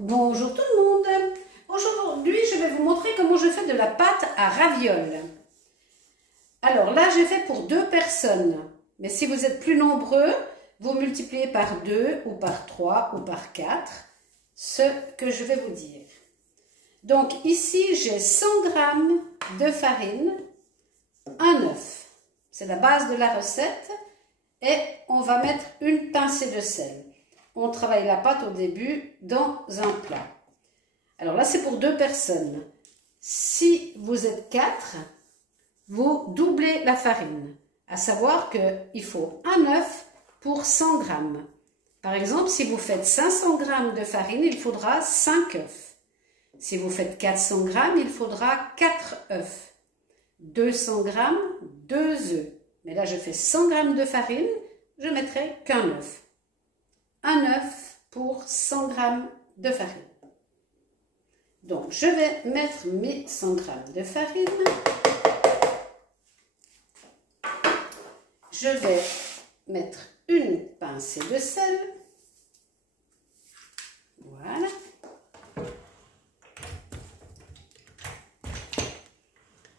Bonjour tout le monde. Aujourd'hui, je vais vous montrer comment je fais de la pâte à ravioles. Alors là, j'ai fait pour 2 personnes. Mais si vous êtes plus nombreux, vous multipliez par 2 ou par 3 ou par 4 ce que je vais vous dire. Donc ici, j'ai 100 g de farine, un œuf. C'est la base de la recette. Et on va mettre une pincée de sel. On travaille la pâte au début dans un plat. Alors là, c'est pour 2 personnes. Si vous êtes 4, vous doublez la farine. À savoir qu'il faut un œuf pour 100 g. Par exemple, si vous faites 500 g de farine, il faudra 5 œufs. Si vous faites 400 g, il faudra 4 œufs. 200 g, 2 œufs. Mais là, je fais 100 g de farine, je mettrai qu'un œuf. Un œuf pour 100 g de farine. Donc, je vais mettre mes 100 g de farine. Je vais mettre une pincée de sel. Voilà.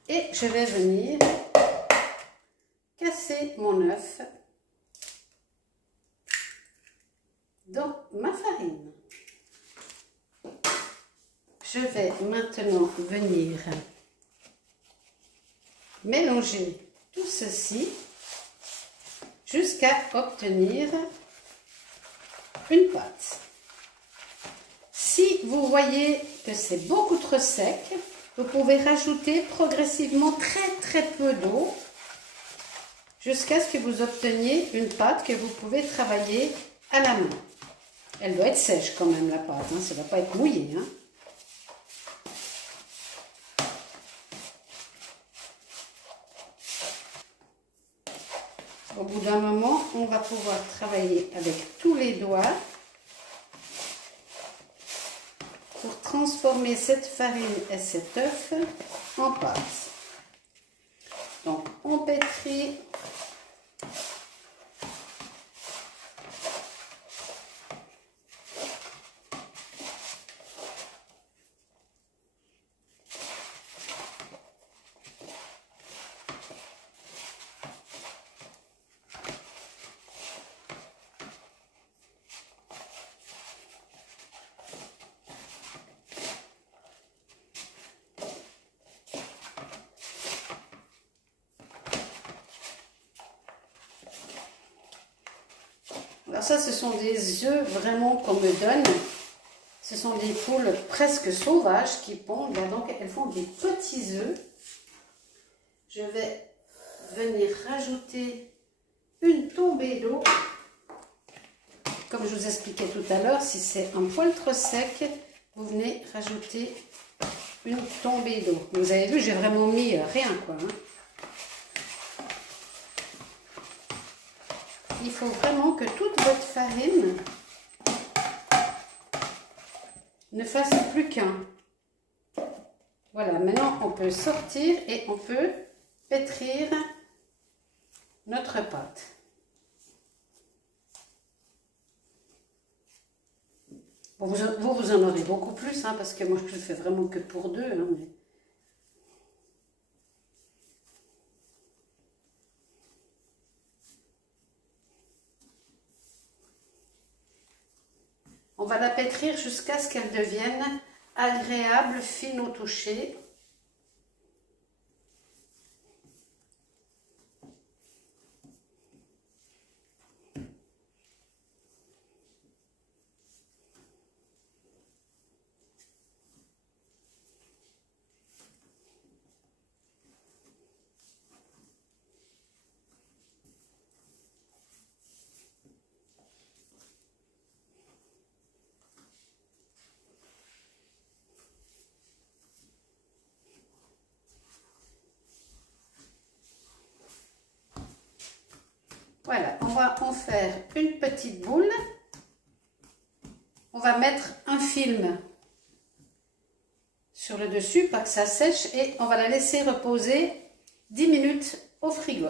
Et je vais venir casser mon œuf dans ma farine. Je vais maintenant venir mélanger tout ceci jusqu'à obtenir une pâte. Si vous voyez que c'est beaucoup trop sec, vous pouvez rajouter progressivement très peu d'eau jusqu'à ce que vous obteniez une pâte que vous pouvez travailler à la main. Elle doit être sèche quand même, la pâte, hein, ça ne va pas être mouillé. Hein. Au bout d'un moment, on va pouvoir travailler avec tous les doigts pour transformer cette farine et cet œuf en pâte. Donc, on pétrit. Alors ça, ce sont des œufs vraiment qu'on me donne. Ce sont des poules presque sauvages qui pondent. Donc elles font des petits œufs. Je vais venir rajouter une tombée d'eau. Comme je vous expliquais tout à l'heure, si c'est un poil trop sec, vous venez rajouter une tombée d'eau. Vous avez vu, j'ai vraiment mis rien quoi. Hein. Il faut vraiment que toute votre farine ne fasse plus qu'un. Voilà, maintenant on peut sortir et on peut pétrir notre pâte. Bon, vous en aurez beaucoup plus, hein, parce que moi je ne fais vraiment que pour 2. Hein, mais... On va la pétrir jusqu'à ce qu'elle devienne agréable, fine au toucher. Voilà, on va en faire une petite boule. On va mettre un film sur le dessus, pas que ça sèche, et on va la laisser reposer 10 minutes au frigo.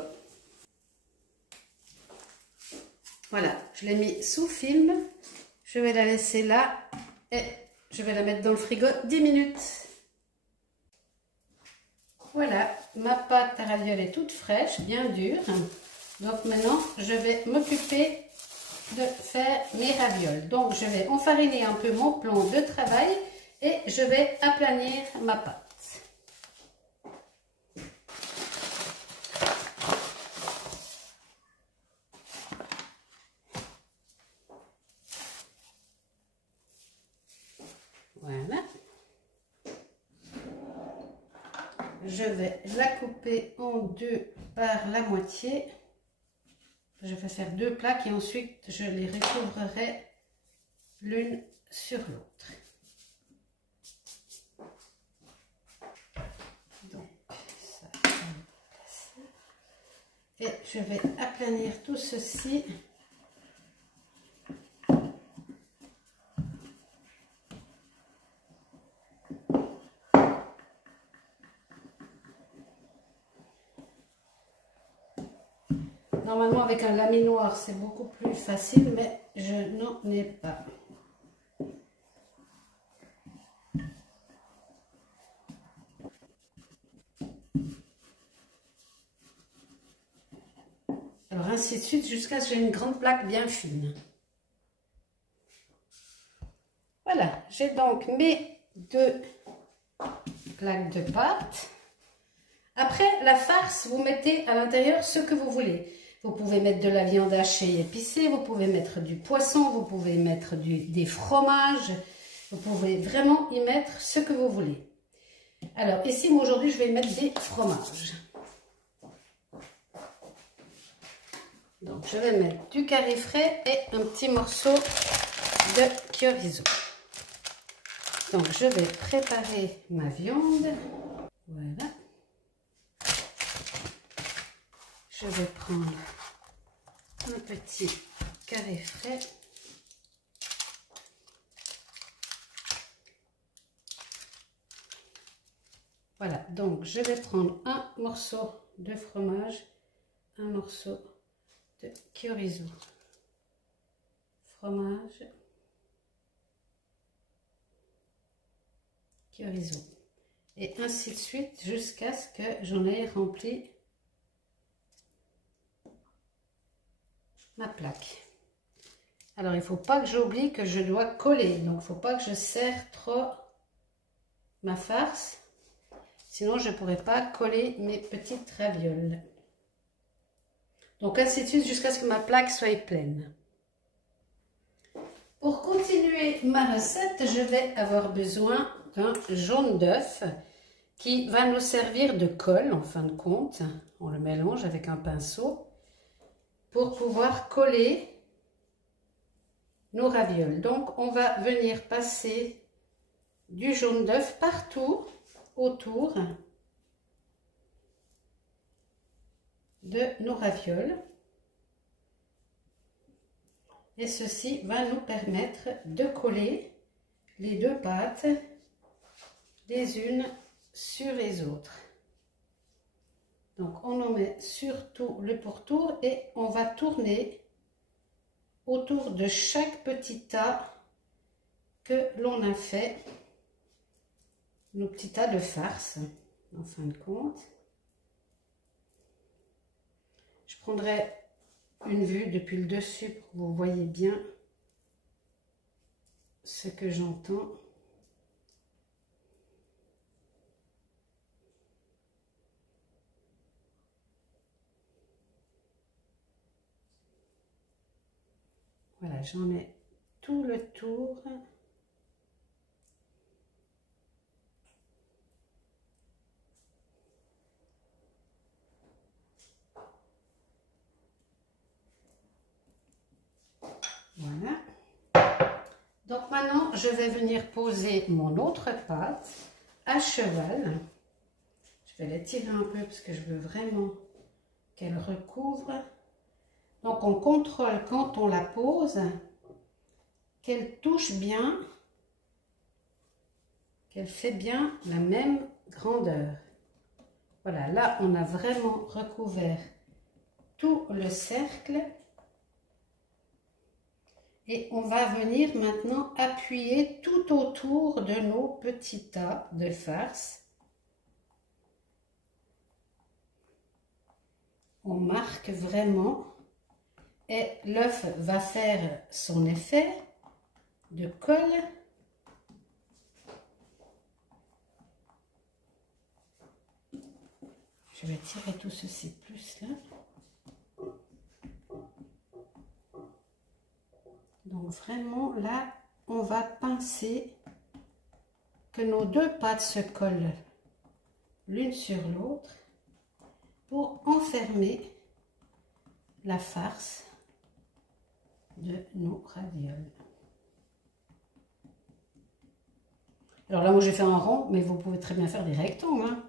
Voilà, je l'ai mis sous film. Je vais la laisser là et je vais la mettre dans le frigo 10 minutes. Voilà, ma pâte à ravioles est toute fraîche, bien dure. Donc maintenant, je vais m'occuper de faire mes ravioles. Donc je vais enfariner un peu mon plan de travail et je vais aplanir ma pâte. Voilà. Je vais la couper en deux par la moitié. Je vais faire deux plaques et ensuite je les recouvrerai l'une sur l'autre. Donc ça, et je vais aplanir tout ceci. Normalement, avec un laminoir, c'est beaucoup plus facile, mais je n'en ai pas. Alors, ainsi de suite, jusqu'à ce que j'ai une grande plaque bien fine. Voilà, j'ai donc mes deux plaques de pâte. Après, la farce, vous mettez à l'intérieur ce que vous voulez. Vous pouvez mettre de la viande hachée épicée, vous pouvez mettre du poisson, vous pouvez mettre des fromages. Vous pouvez vraiment y mettre ce que vous voulez. Alors ici, moi aujourd'hui, je vais mettre des fromages. Donc je vais mettre du curry frais et un petit morceau de chorizo. Donc je vais préparer ma viande. Voilà. Je vais prendre un petit curry frais. Voilà, donc je vais prendre un morceau de fromage, un morceau de chorizo. Fromage, chorizo. Et ainsi de suite jusqu'à ce que j'en ai rempli ma plaque. Alors il ne faut pas que j'oublie que je dois coller, donc il ne faut pas que je serre trop ma farce, sinon je ne pourrai pas coller mes petites ravioles. Donc ainsi de suite jusqu'à ce que ma plaque soit pleine. Pour continuer ma recette, je vais avoir besoin d'un jaune d'œuf qui va nous servir de colle en fin de compte. On le mélange avec un pinceau pour pouvoir coller nos ravioles. Donc on va venir passer du jaune d'œuf partout autour de nos ravioles. Et ceci va nous permettre de coller les deux pâtes les unes sur les autres. Donc on en met sur tout le pourtour et on va tourner autour de chaque petit tas que l'on a fait, nos petits tas de farce en fin de compte. Je prendrai une vue depuis le dessus pour que vous voyez bien ce que j'entends. Voilà, j'en ai tout le tour. Voilà. Donc maintenant, je vais venir poser mon autre pâte à cheval. Je vais l'étirer un peu parce que je veux vraiment qu'elle recouvre. Donc on contrôle quand on la pose qu'elle touche bien, qu'elle fait bien la même grandeur. Voilà, là on a vraiment recouvert tout le cercle. Et on va venir maintenant appuyer tout autour de nos petits tas de farce. On marque vraiment et l'œuf va faire son effet de colle. Je vais tirer tout ceci plus là. Donc vraiment là, on va pincer que nos deux pâtes se collent l'une sur l'autre pour enfermer la farce de nos ravioles. Alors là, moi j'ai fait un rond, mais vous pouvez très bien faire des rectangles, hein.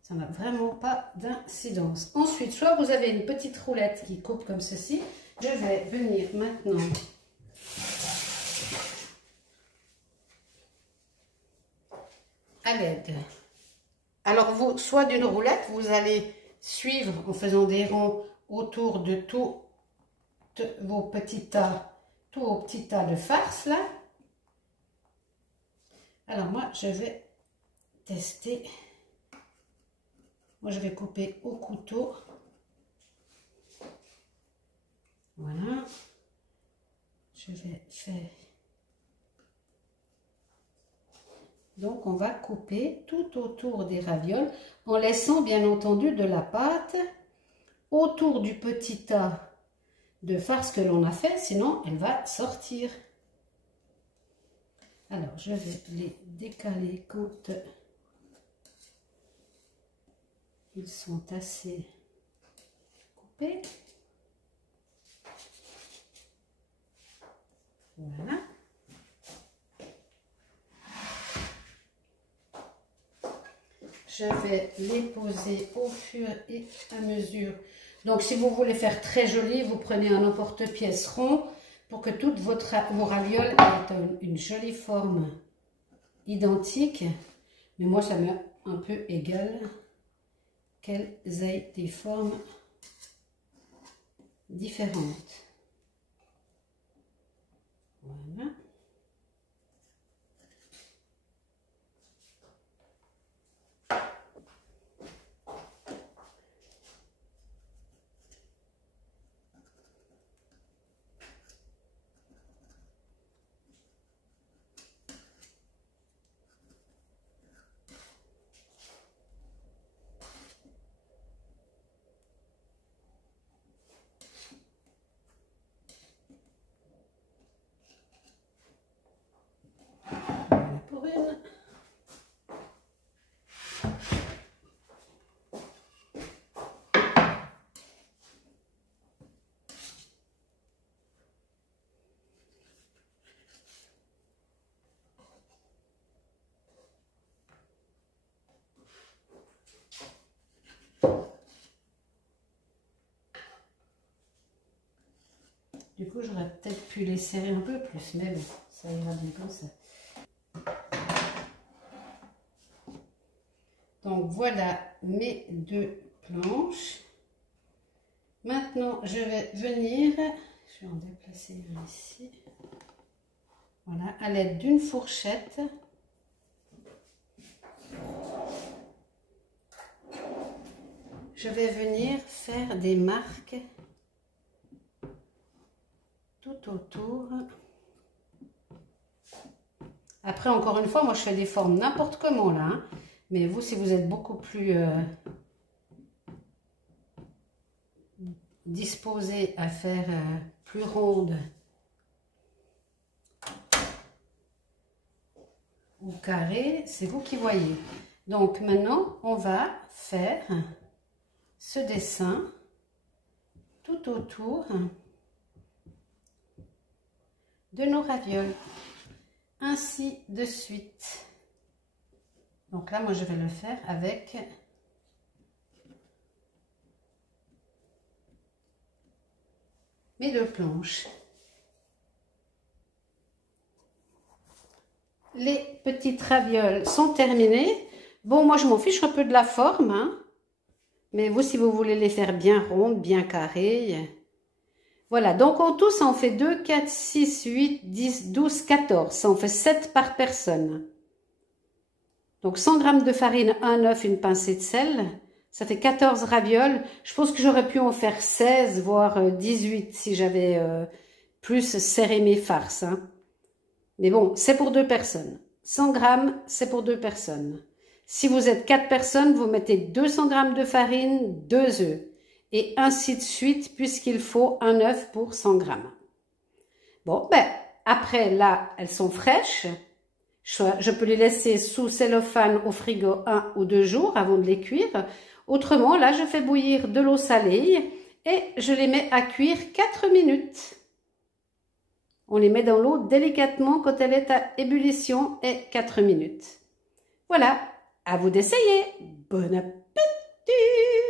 Ça n'a vraiment pas d'incidence. Ensuite, soit vous avez une petite roulette qui coupe comme ceci. Je vais venir maintenant à l'aide. Alors, vous, soit d'une roulette, vous allez suivre en faisant des ronds autour de tous vos petits tas, tous vos petits tas de farce là. Alors moi, je vais tester. Moi, je vais couper au couteau. Voilà. Je vais faire. Donc, on va couper tout autour des ravioles en laissant bien entendu de la pâte autour du petit tas de farce que l'on a fait, sinon elle va sortir. Alors, je vais les décaler quand ils sont assez coupés. Voilà. Je vais les poser au fur et à mesure. Donc, si vous voulez faire très joli, vous prenez un emporte-pièce rond pour que toutes vos ravioles aient une jolie forme identique. Mais moi, ça m'est un peu égal qu'elles aient des formes différentes. Voilà. Pour une. Du coup, j'aurais peut-être pu les serrer un peu plus, mais bon, ça ira bien comme ça. Donc voilà mes deux planches. Maintenant, je vais venir, je vais en déplacer une ici. Voilà, à l'aide d'une fourchette. Je vais venir faire des marques tout autour. Après, encore une fois, moi je fais des formes n'importe comment là, hein. Mais vous, si vous êtes beaucoup plus disposé à faire plus ronde ou carré, c'est vous qui voyez. Donc maintenant, on va faire ce dessin tout autour de nos ravioles, ainsi de suite. Donc là, moi, je vais le faire avec mes deux planches. Les petites ravioles sont terminées. Bon, moi, je m'en fiche un peu de la forme, hein. Mais vous, si vous voulez les faire bien rondes, bien carrées, Voilà, donc en tout, ça en fait 2, 4, 6, 8, 10, 12, 14. Ça en fait 7 par personne. Donc 100 g de farine, un œuf, une pincée de sel. Ça fait 14 ravioles. Je pense que j'aurais pu en faire 16, voire 18 si j'avais plus serré mes farces. Hein. Mais bon, c'est pour 2 personnes. 100 g, c'est pour 2 personnes. Si vous êtes 4 personnes, vous mettez 200 g de farine, 2 œufs. Et ainsi de suite, puisqu'il faut un œuf pour 100 g. Bon, ben, après, là, elles sont fraîches. Je peux les laisser sous cellophane au frigo 1 ou 2 jours avant de les cuire. Autrement, là, je fais bouillir de l'eau salée et je les mets à cuire 4 minutes. On les met dans l'eau délicatement quand elle est à ébullition et 4 minutes. Voilà, à vous d'essayer. Bon appétit!